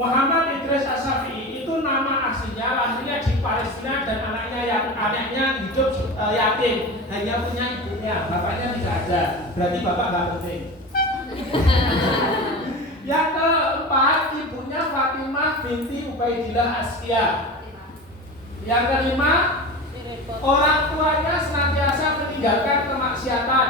Muhammad Idris Asy-Syafi'i itu nama aslinya lahirnya di Palestina dan anaknya hidup yatim, hanya punya ibunya, bapaknya tidak ada. Berarti bapak nggak penting. Yang keempat, ibunya Fatimah binti Ubaidillah Askia. Yang kelima, orang tuanya senantiasa meninggalkan kemaksiatan.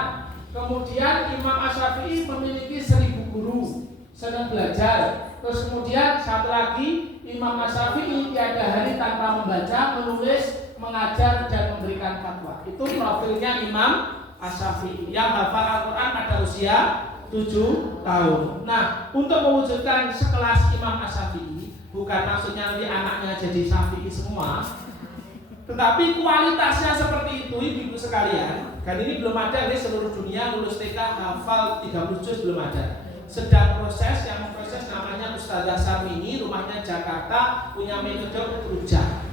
Kemudian Imam Asy-Syafi'i memiliki 1000 guru, senang belajar. Terus kemudian satu lagi, Imam Asy-Syafi'i tiada hari tanpa membaca, menulis, mengajar dan memberikan fatwa. Itu profilnya Imam Asy-Syafi'i. Yang hafal Al-Quran pada usia 7 tahun. Nah, untuk mewujudkan sekelas Imam Asy-Syafi'i, bukan maksudnya nanti anaknya jadi Syafi'i semua, tetapi kualitasnya seperti itu, ibu-ibu sekalian. Dan ini belum ada di seluruh dunia lulus TK hafal 30 juz, belum ada. Sedang proses, yang memproses namanya Ustazah Sarmini, rumahnya Jakarta, punya metode rujak.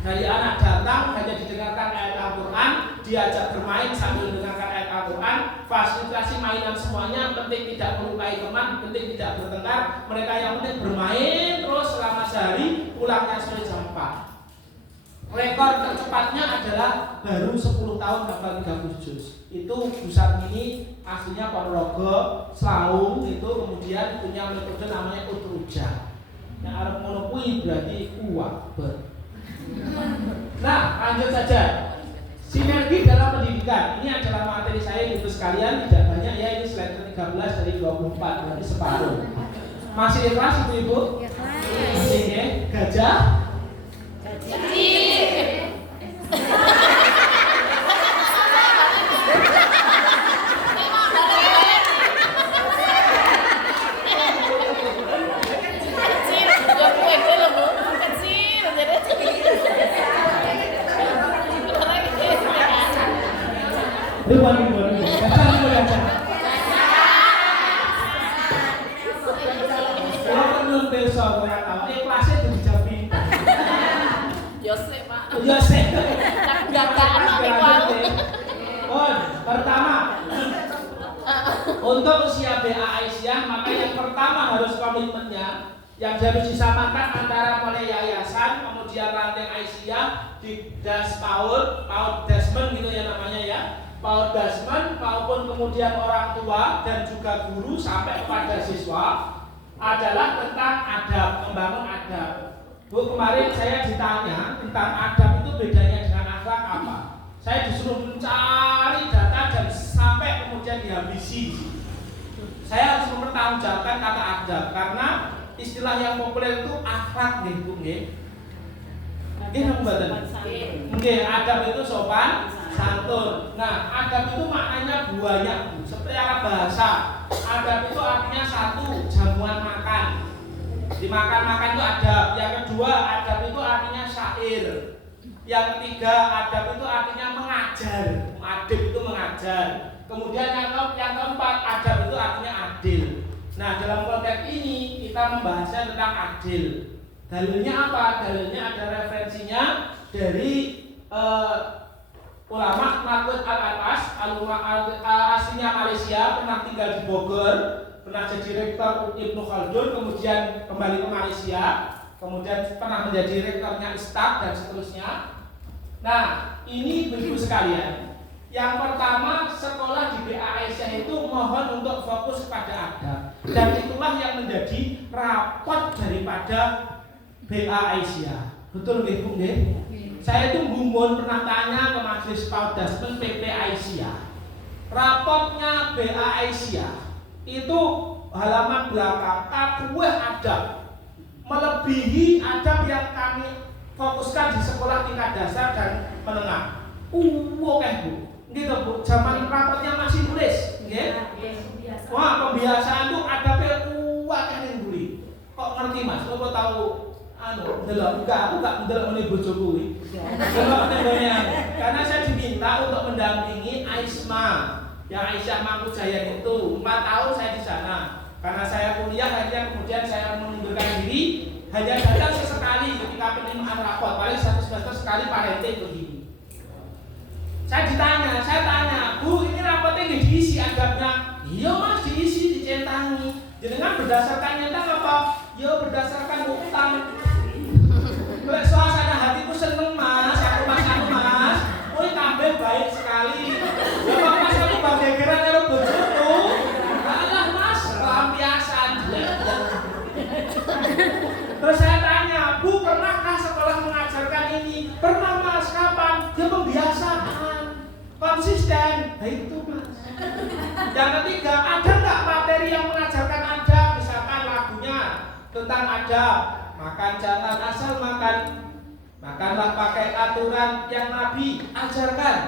Dari anak datang hanya didengarkan ayat Al-Quran, diajak bermain sambil mendengarkan ayat Al-Quran, fasilitasi mainan semuanya, penting tidak melukai teman, penting tidak bertengkar. Mereka yang penting bermain terus selama sehari, pulangnya sore jam 4. Rekor tercepatnya adalah baru 10 tahun hafal 30 juz. Itu Bu Sarmini aslinya Ponorogo, Slaung itu, kemudian punya metode namanya Utruja. Yang Arab monopui berarti kuat. Nah, lanjut saja. Sinergi dalam pendidikan. Ini adalah materi saya ibu sekalian, tidak banyak ya, ini slide 13 dari 24, berarti separuh. Masih ikhlas ibu-ibu? Masih ya? Gajah? Pertama, untuk usia BA Aisyah, maka yang pertama harus komitmennya yang harus disamakan antara mulai yayasan, kemudian ranting Aisyah di PAUD Dasmen gitu ya namanya ya, PAUD Dasmen maupun kemudian orang tua dan juga guru sampai kepada siswa adalah tentang adab, membangun adab. Bu, kemarin saya ditanya tentang adab itu bedanya dengan akhlak apa? Saya disuruh mencari data dan sampai kemudian dihabisi. Saya harus mempertanggungjawabkan kata adab karena istilah yang populer itu akhlak nggih Bu nggih. Nggih napa mboten? Nggih, adab itu sopan santun. Nah, adab itu maknanya banyak Bu. Secara bahasa, adab itu artinya satu, jamuan makan. Dimakan-makan itu adab. Yang kedua, adab itu artinya syair. Yang ketiga, adab itu artinya mengajar. Adab itu mengajar. Kemudian yang keempat, adab itu artinya adil. Nah, dalam konteks ini kita membahasnya tentang adil. Dalilnya apa? Dalilnya ada referensinya dari ulama Naqid Al-Atas, aslinya Malaysia, pernah tinggal di Bogor, pernah jadi rektor Ibnu Khaldun, kemudian kembali ke Malaysia, kemudian pernah menjadi rektornya Istaq dan seterusnya. Nah, ini ibu sekalian. Yang pertama, sekolah di BA Aisyah itu mohon untuk fokus kepada adab, dan itulah yang menjadi rapot daripada BA Aisyah. Betul nggih Bu nggih? Saya itu gumun pernah tanya ke Majelis PAUD Dasmen PP Aisyah. Rapotnya BA Aisyah itu halaman belakang kabeh adab, melebihi adab yang kami fokuskan di sekolah tingkat dasar dan menengah. Oke Bu, gitu Bu. Zaman rapotnya masih tulis, nggih. Wah, pembiasaan tuh adabnya kuat yang buri. Kok ngerti Mas? Kok tahu delok enggak, aku enggak ndelok meneh bojo kuwi. Karena saya diminta untuk mendampingi Aisma. Yang Aisyah Mangkujayan itu 4 tahun saya di sana. Karena saya kuliah akhirnya kemudian saya mengundurkan diri, hanya datang sesekali ketika penerimaan rapor, paling 1 semester sekali parenting begini. Saya tanya, Bu, ini rapotnya nggak diisi adabnya? Iya Mas, diisi, dicentangi. Jenengan berdasarkan nyata apa? Ya berdasarkan utang. Lek suasana hatiku seneng Mas, aku Mas. Kowe kabeh baik sekali. Ya kok Mas aku bagegeran karo bojoku. Alah Mas, lampiasan. Terus saya tanya, Bu, pernahkah sekolah mengajarkan ini? Pernah Mas, kapan? Ya pembiasaan, konsisten. Nah itu Mas. Yang ketiga, ada nggak materi yang mengajarkan adab? Misalkan lagunya tentang adab, makan jangan asal makan, makanlah pakai aturan yang Nabi ajarkan.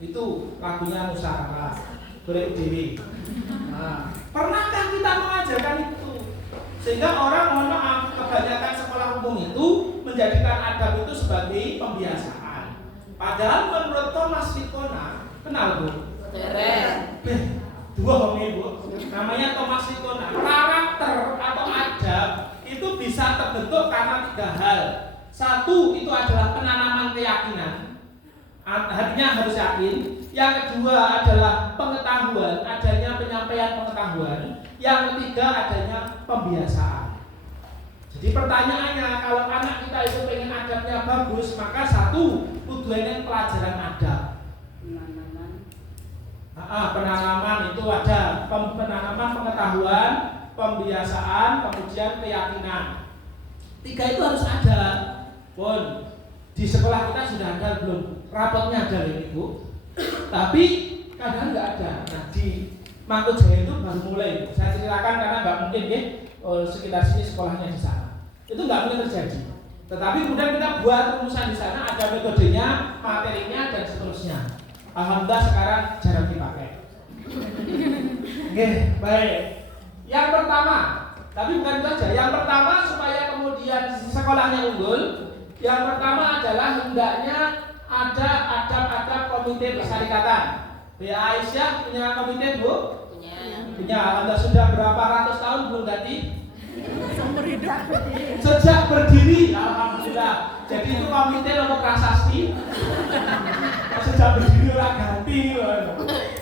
Itu lagunya Musyawarah Golek Dewi. Nah, pernahkah kita mengajarkan itu? Sehingga orang, mohon maaf, kebanyakan sekolah umum itu menjadikan adab itu sebagai pembiasaan. Padahal menurut Thomas Vicona, kenal Bu? Dua homi Bu, namanya Thomas Vicona. Karakter atau adab itu bisa terbentuk karena 3 hal. Satu, itu adalah penanaman keyakinan, artinya harus yakin. Yang kedua adalah pengetahuan, adanya penyampaian pengetahuan. Yang ketiga adanya pembiasaan. Jadi pertanyaannya, kalau anak kita itu pengen adabnya bagus, maka satu, kudu enek pelajaran adab. Penanaman itu ada penanaman pengetahuan, pembiasaan, kemudian keyakinan. 3 itu harus ada. Pun di sekolah kita sudah ada belum? Rapotnya ada loh Ibu. Tapi kadang nggak ada. Nah di Mangkojaya itu baru mulai. Saya ceritakan karena nggak mungkin ya sekitar sini sekolahnya di sana. Itu nggak mungkin terjadi. Tetapi kemudian kita buat rumusan di sana, ada metodenya, materinya dan seterusnya. Alhamdulillah sekarang jarang dipakai. Oke, baik. Yang pertama, tapi bukan itu saja. Yang pertama supaya kemudian sekolahnya unggul, yang pertama adalah hendaknya ada adab-adab komite persyarikatan. BA Aisyah punya komite Bu? Punya. Alhamdulillah sudah berapa ratus tahun belum ganti? Sejak berdiri, alhamdulillah. Jadi itu komite nomor prasasti. Sejak berdiri orang ganti.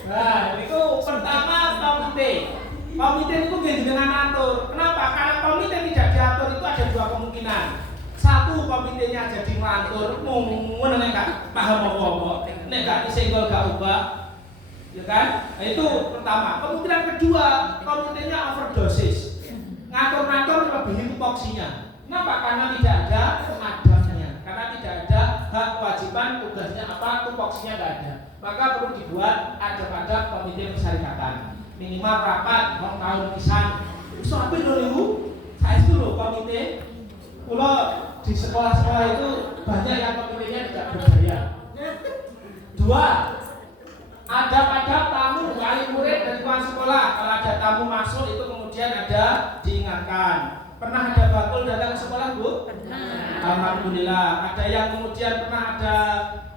Nah, itu pertama komite. Komite itu dengan atur. Kenapa? Karena komite tidak diatur itu ada 2 kemungkinan. Satu, komitenya jadi ngelantur, ngono nek gak paham apa-apa. Nek gak disenggol gak ubah. Ya kan? Nah, itu pertama. Kemungkinan kedua, komitenya overdosis. Ngatur-ngatur melebihi tupoksinya. Kenapa? Karena tidak ada adabnya. Karena tidak ada hak kewajiban, tugasnya apa, tupoksinya tidak ada. Maka perlu dibuat adab-adab komite persyarikatan. Minimal rapat tahun pisan. Sampai dulu saya itu loh komite. Kalau di sekolah-sekolah itu banyak yang komitenya tidak berbayar. 2, adab-adab tamu wali murid dan tuan sekolah. Kalau ada tamu masuk itu kemudian ada diingatkan. Pernah ada bakul datang ke sekolah Bu? Pernah. Alhamdulillah. Ada yang kemudian pernah ada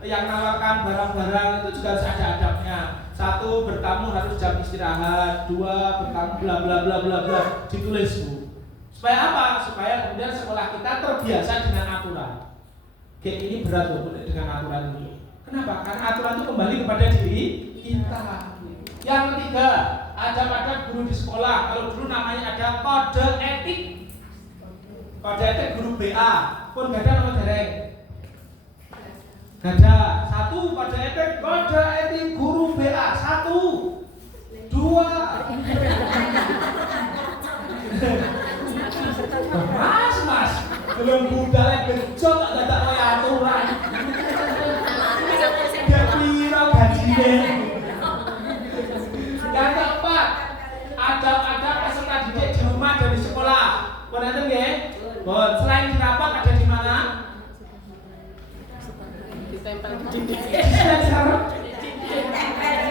yang nawarkan barang-barang, itu juga harus ada adabnya. 1, bertamu harus jam istirahat. 2, bertamu bla bla bla bla bla, ditulis Bu. Supaya apa? Supaya kemudian sekolah kita terbiasa dengan aturan. Kayak ini berat loh dengan aturan ini. Kenapa? Karena aturan itu kembali kepada diri kita. Yang ketiga, adab-adab guru di sekolah. Kalau dulu namanya ada kode etik. Kode etik guru BA. Pun gak ada nama dereng. Gak ada. 1, kode etik guru BA. 1, 2. Mas, belum budal gejot tak dadak kaya aturan. Gak piro gajine. Yang keempat, adab-adab peserta didik di rumah dan di sekolah. Pun enten nggih? Bon, selain di rapat ada di mana? Ditempel di dinding.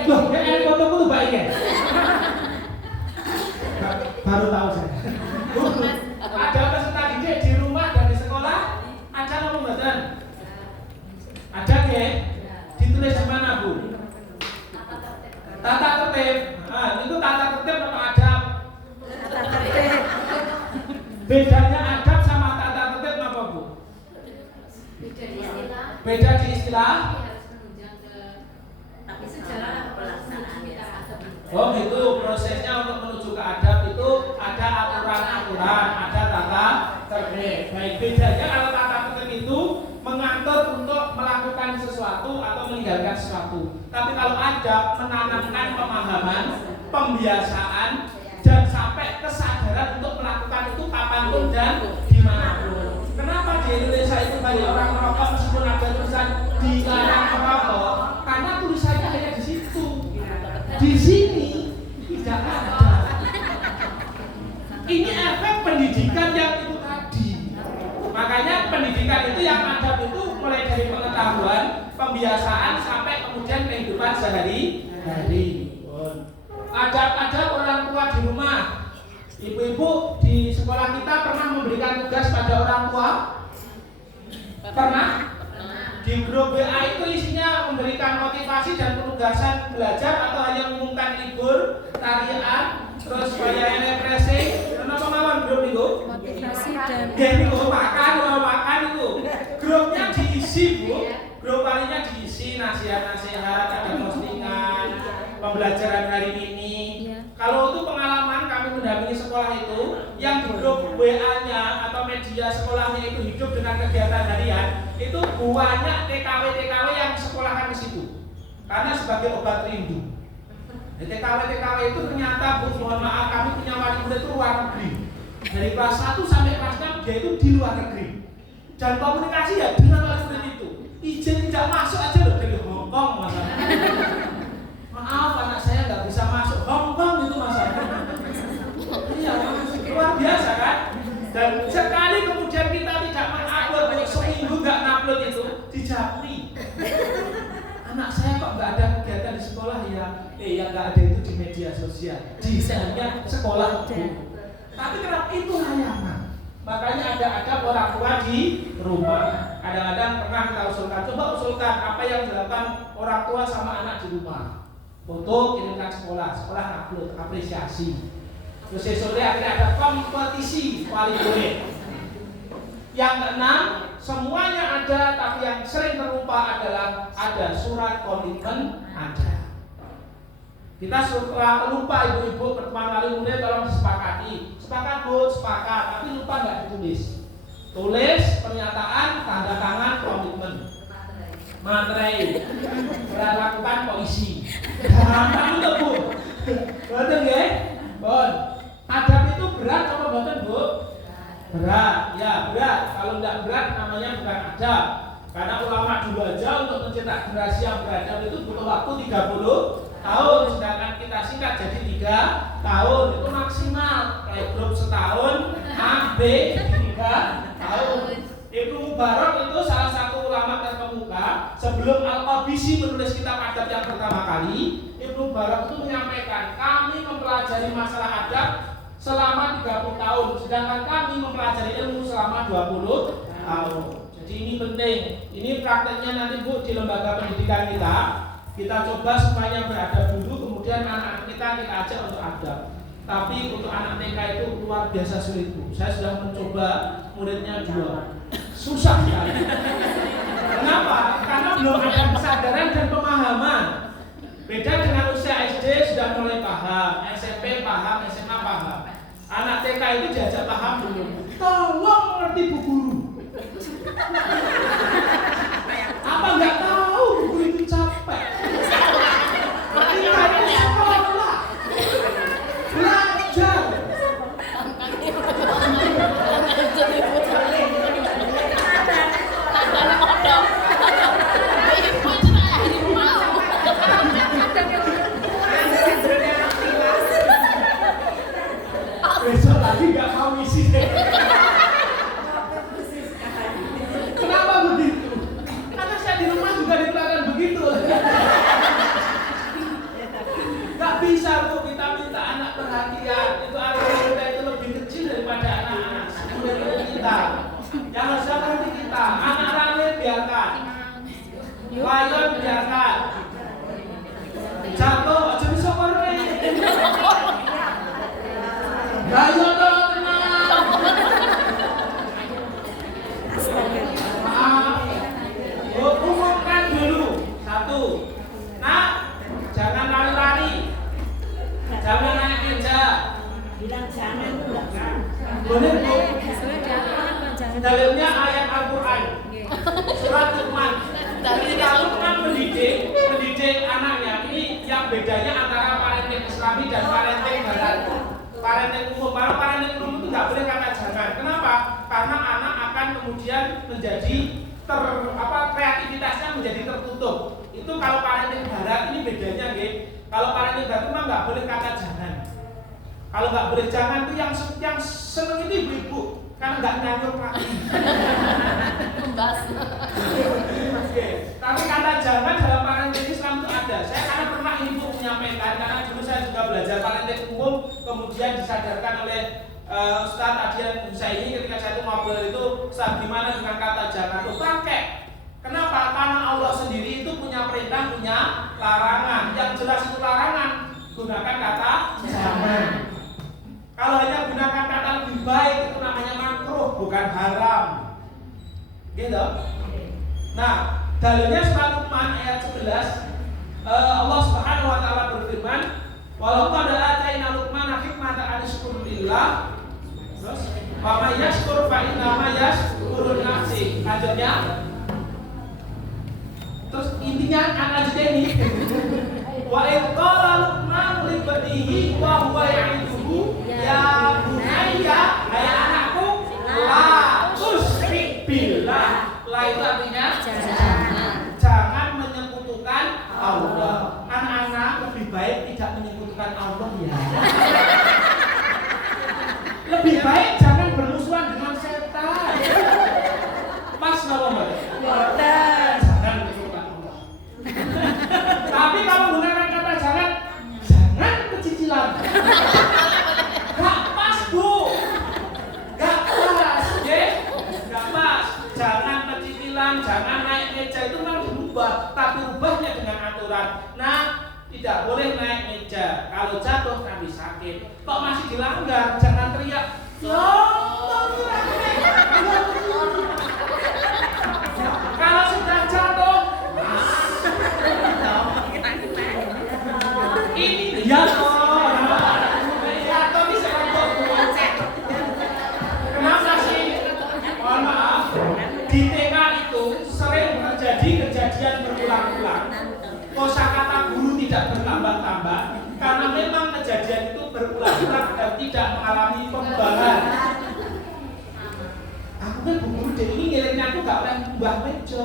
Loh, ini foto-foto baik ya? Baru tahu saya. Ada peserta didik di rumah dan di sekolah? Ada apa mboten? Ada nggih? Ditulis di mana, Bu? Tata tertib. Nah, itu tata tertib atau adab? Tata tertib. Bedanya adab sama tata tertib apa, Bu? Beda di istilah. Tapi sejarah pelaksanaannya. Oh gitu, prosesnya untuk menuju ke adab itu ada aturan-aturan, ada tata tertib. Baik, bedanya kalau tata tertib itu mengatur untuk melakukan sesuatu atau meninggalkan sesuatu. Tapi kalau adab menanamkan pemahaman, pembiasaan, dan sampai kesadaran untuk melakukan itu kapanpun dan dimanapun. Kenapa di Indonesia itu banyak orang merokok meskipun ada tulisan dilarang merokok? Karena tulisannya hanya di situ. Di sini tidak ada. Ini efek pendidikan yang itu tadi. Makanya pendidikan itu yang adab itu mulai dari pengetahuan, pembiasaan sampai kemudian kehidupan sehari-hari. Adab-adab orang tua di rumah. Ibu-ibu di sekolah kita pernah memberikan tugas pada orang tua? Pernah? Di grup WA itu isinya memberikan motivasi dan penugasan belajar atau hanya mengumumkan libur, tarian, terus bayar refreshing. Kenapa mawon grup itu? Motivasi dan makan itu. Grupnya diisi, Bu. Grup palingnya diisi nasihat-nasihat, ada postingan, pembelajaran hari ini. Kalau itu pengalaman kami mendampingi sekolah itu, yang di grup WA-nya atau media sekolahnya itu hidup dengan kegiatan harian, itu banyak TKW-TKW yang sekolahkan ke situ. Karena sebagai obat rindu. TKW-TKW itu ternyata, Bu, mohon maaf, kami punya wali murid itu luar negeri. Dari kelas 1 sampai kelas 6 dia itu di luar negeri. Dan komunikasi ya dengan wali murid itu. Izin tidak masuk aja loh dari Hongkong masalahnya. Maaf, anak saya nggak bisa masuk Hongkong itu masalahnya. Iya, luar biasa kan? Dan sekali kemudian kita tidak mengupload, seminggu nggak ngupload itu dijapri. Anak saya kok nggak ada kegiatan di sekolah ya? Yang nggak ada itu di media sosial. Desainnya sekolah itu. Tapi kenapa itu layangan? Makanya ada orang tua di rumah. Kadang-kadang pernah kita usulkan, coba usulkan apa yang dilakukan orang tua sama anak di rumah. Foto kirimkan sekolah upload apresiasi. Terus sore akhirnya ada kompetisi wali murid. Yang keenam, semuanya ada, tapi yang sering terlupa adalah ada surat komitmen ada. Kita lupa ibu-ibu pertemuan wali murid tolong disepakati. Sepakat Bu, sepakat, tapi lupa nggak ditulis. Tulis pernyataan, tanda tangan, komitmen. Materai lakukan polisi. Gampang itu Bu. Betul nggih? Bon. Adab itu berat apa betul Bu? Berat. Ya, berat. Kalau tidak berat namanya bukan adab. Karena ulama dulu aja untuk mencetak generasi yang beradab itu butuh waktu 30 tahun, sedangkan kita singkat jadi 3 tahun. Itu maksimal. Kayak grup setahun, A, B 3 tahun. Ibnu Mubarak itu salah satu ulama terkemuka. Sebelum Al-Qabisi menulis kitab adab yang pertama kali, Ibnu Mubarak itu menyampaikan, kami mempelajari masalah adab selama 30 tahun, sedangkan kami mempelajari ilmu selama 20 tahun. Jadi ini penting. Ini prakteknya nanti Bu di lembaga pendidikan kita. Kita coba semuanya beradab dulu, kemudian anak-anak kita ajak untuk adab. Tapi untuk anak TK itu luar biasa sulit Bu. Saya sudah mencoba muridnya 2. Susah sekali. Kenapa? Karena belum ada kesadaran dan pemahaman. Beda dengan usia SD sudah mulai paham, SMP paham, SMA paham. Anak TK itu diajak paham belum. Tolong ngerti Bu Guru. Apa nggak tahu Bu Guru itu capek? Kita itu sekolah, belajar. Besok lagi nggak mau isi deh. Kenapa begitu? Karena saya di rumah juga diperlakukan begitu. Gak bisa Bu kita minta anak perhatian. Itu anak kita itu lebih kecil daripada anak-anak kita. Yang harus seperti kita. Anak rame biarkan. Layon biarkan. Jatuh aja bisa korek. Ayo dong tenang. Maaf. Umumkan dulu. 1. Nah, jangan lari-lari. Jangan naik meja. Bilang jangan, Boleh Bu. sudah Dalilnya ayat Al-Quran surat Luqman. Ketika Luqman mendidik anaknya, ini yang bedanya antara parenting Islami dan parenting barat. Parenting umum, kalau parenting umum itu nggak boleh kata jangan. Kenapa? Karena anak akan kemudian menjadi kreativitasnya menjadi tertutup. Itu kalau parenting barat ini bedanya, nggih. Kalau parenting barat memang nggak boleh kata jangan. Kalau nggak boleh jangan itu yang seneng itu ibu-ibu. Karena nggak nyanyur lagi. Tapi kata jangan dalam parenting Islam itu ada. Saya karena pernah ibu menyampaikan, karena dulu saya juga belajar parenting umum, kemudian disadarkan oleh Ustaz Adian Husaini ketika saya itu ngobrol itu, Ustaz gimana dengan kata jangan itu pakai. Kenapa? Karena Allah sendiri itu punya perintah, punya larangan. Yang jelas itu larangan, gunakan kata jangan. Kalau hanya gunakan kata lebih baik itu namanya makruh, bukan haram. Gitu. Nah, dalilnya surat Luqman ayat 11. Allah Subhanahu wa taala berfirman, "Walau qad atayna Luqmana hikmatan an yashkur lillah." Terus, "Wa may yashkur fa inna ma yashkuru nafsi." Lanjutnya. Terus intinya lanjutnya ini. Wa id qala Luqman li banihi wa huwa ya'iduhu ya bunayya, hai anakku, la tusyrik billah. La itu artinya jangan menyekutukan Allah. Anak-anak lebih baik tidak menyekutukan Allah ya. Lebih baik jangan bermusuhan dengan setan. Pas napa Mbak? Jangan menyekutukan Allah. Tapi kalau gunakan kata jangan kecicilan. Gak pas Bu. Gak pas, ya. Gak pas. Jangan kecicilan, jangan naik meja itu memang dirubah, tapi rubahnya dengan aturan. Nah, tidak boleh naik meja. Kalau jatuh nanti sakit. Kok masih dilanggar? Jangan teriak. Ya Allah, kalau sudah jatuh, ini ya toh, ya toh bisa untuk kenapa sih? Mohon maaf, di TK itu sering terjadi kejadian berulang-ulang. Kosakata guru tidak bertambah-tambah karena memang kejadian itu berulang-ulang dan tidak mengalami pembaharan. Aku kan bu guru jadi ini ngiringnya aku gak oleh mbah meja.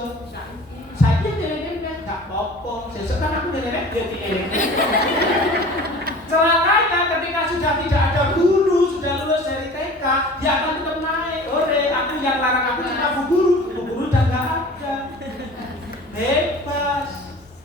Saya ngiringnya gak apa-apa. Sesuatu aku ngiringnya dia diiring. Celakanya ketika sudah tidak ada guru, sudah lulus dari TK, dia akan tetap naik. Ore, aku yang larang aku cuma bu guru udah gak ada. Bebas.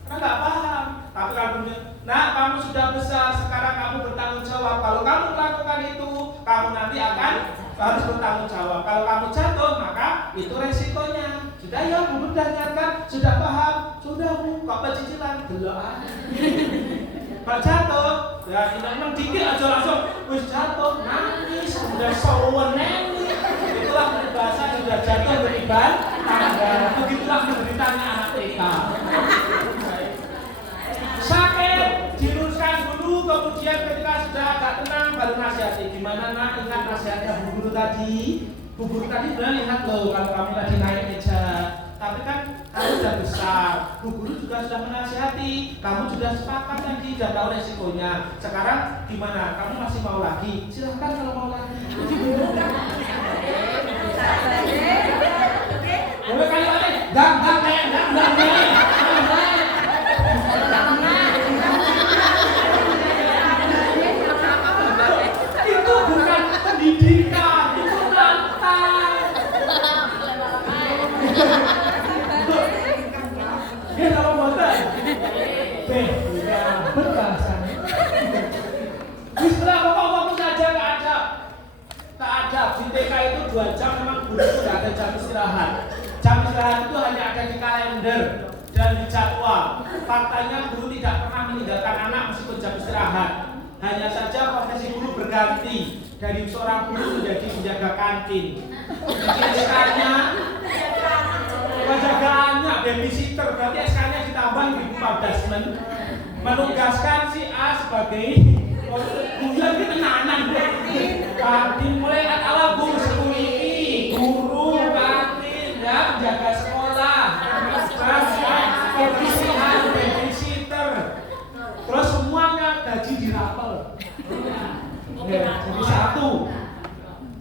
Karena gak paham. Tapi kalau nah kamu sudah besar, sekarang kamu bertanggung jawab. Kalau kamu melakukan itu, kamu nanti akan harus bertanggung jawab. Kalau kamu jatuh, maka itu resikonya. Sudah ya, Bu sudah nyatakan, sudah paham, sudah Bu, kok pecicilan delok aja. Kalau jatuh, ya memang dikit aja langsung wis jatuh, nangis, sudah saweneng. Itulah peribahasa sudah jatuh beriban tangga. Begitulah penderitanya anak TK. Sakit, diluruskan dulu, kemudian ketika sudah agak tenang baru nasihati. Gimana nak, ingat nasihatnya Bu Guru tadi? Bu Guru tadi benar ingat loh kalau kamu tadi naik meja. Tapi kan kamu sudah besar, Bu Guru juga sudah menasihati. Kamu sudah sepakat tadi, sudah tahu resikonya. Sekarang gimana? Kamu masih mau lagi? Silahkan kalau mau lagi. Boleh kali lagi? Dang. Itu bukan pendidikan, itu nantang. Ya kalau boten. Ya, berbahasannya. Istilah pokok saja tak ada. Di TK itu 2 jam memang guru sudah ada jam istirahat. Jam istirahat itu hanya ada di kalender dan di jadwal. Faktanya guru tidak pernah meninggalkan anak meskipun jam istirahat. Hanya saja profesi guru berganti dari seorang guru menjadi penjaga kantin. SK-nya penjagaannya babysitter, berarti SK-nya ditambah ibu publishment. Menugaskan si A sebagai bulan ini tenanan. Dimulai ala guru security, guru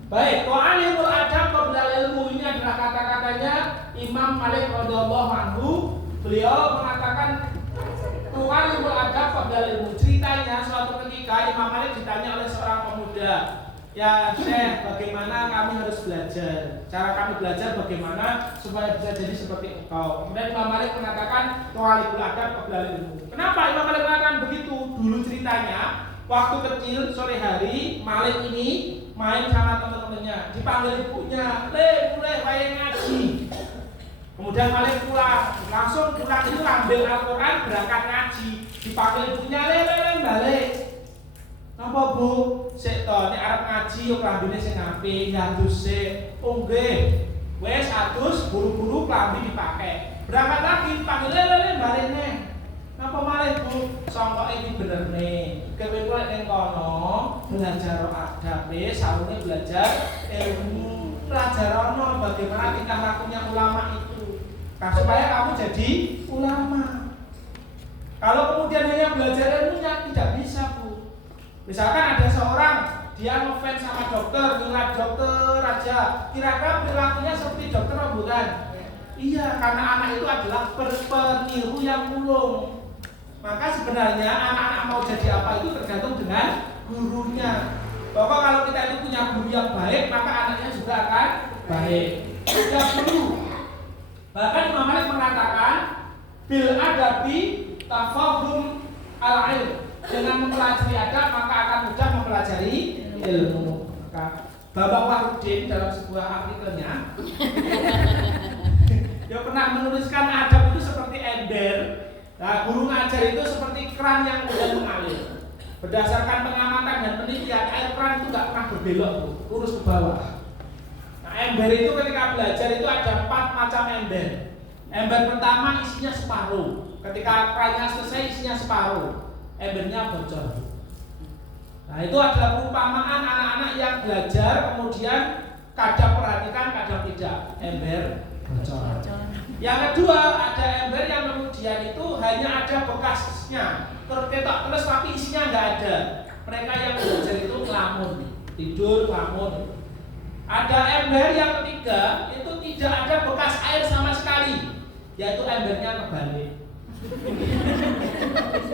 Baik, wa'alimul adab qabla ilmu ini adalah kata-katanya Imam Malik radhiyallahu anhu. Beliau mengatakan wa'alimul adab qabla ilmu. Ceritanya suatu ketika Imam Malik ditanya oleh seorang pemuda, "Ya Syekh, bagaimana kami harus belajar? Cara kami belajar bagaimana supaya bisa jadi seperti engkau?" Kemudian Imam Malik mengatakan wa'alimul adab qabla ilmu. Kenapa Imam Malik mengatakan begitu? Dulu ceritanya waktu kecil sore hari Malik ini main sama teman-temannya, dipanggil ibunya, mulai ngaji. Kemudian Malik pulang, langsung pulang itu ambil Al-Quran berangkat ngaji, dipanggil ibunya, balik. Napa Bu? Sik to nek arep ngaji yo klambine sing apik, atus sik. Oh nggih. Wes atus buru-buru klambi dipakai. Berangkat lagi dipanggil balik neh. Napa malih Bu? Sangka iki bener nih. Kowe kok ning kono belajar adab wis sarune belajar ilmu. Pelajaran bagaimana tingkah lakunya ulama itu. Nah, supaya kamu jadi ulama. Kalau kemudian hanya belajar ilmunya tidak bisa, Bu. Misalkan ada seorang dia ngefans sama dokter, nyurat dokter aja. Kira-kira perilakunya seperti dokter bukan? Iya, karena anak itu adalah peniru yang mulung. Maka sebenarnya anak-anak mau jadi apa itu tergantung dengan gurunya. Bahwa kalau kita itu punya guru yang baik, maka anaknya juga akan baik. Ya guru. Bahkan Imam Malik mengatakan bil adabi tafahum al-ilm. Dengan mempelajari adab maka akan mudah mempelajari ilmu. Maka Bapak Wahyudin dalam sebuah artikelnya dia pernah menuliskan adab itu seperti ember. Nah, guru ngajar itu seperti keran yang mudah mengalir. Berdasarkan pengamatan dan penelitian, air keran itu nggak pernah berbelok, lurus ke bawah. Nah, ember itu ketika belajar itu ada 4 macam ember. Ember pertama isinya separuh. Ketika kerannya selesai isinya separuh, embernya bocor. Nah, itu adalah perumpamaan anak-anak yang belajar kemudian kadang perhatikan, kadang tidak. Ember bocor. Yang kedua, ada ember yang kemudian itu hanya ada bekasnya, terketok terus tapi isinya nggak ada. Mereka yang belajar itu ngelamun, tidur ngelamun. Ada ember yang ketiga itu tidak ada bekas air sama sekali, yaitu embernya kebalik.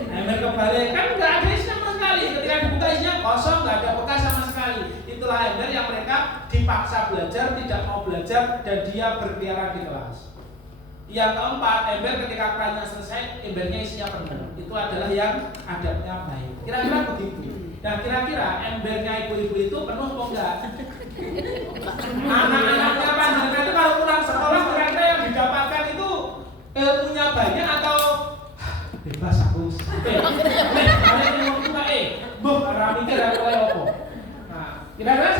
Ember kebalik kan nggak ada isi sama sekali. Ketika dibuka isinya kosong, nggak ada bekas sama sekali. Itulah ember yang mereka dipaksa belajar, tidak mau belajar dan dia berkeliaran di kelas. Yang keempat, ember ketika kerannya selesai, embernya isinya penuh. Itu adalah yang adabnya baik. Kira-kira begitu. Nah, kira-kira embernya ibu-ibu itu penuh atau enggak? Anak-anaknya panjenengan itu kalau pulang sekolah kira-kira yang didapatkan itu ilmunya banyak atau bebas aku. Kalian mau coba Bu, ora mikir aku apa. Nah, kira-kira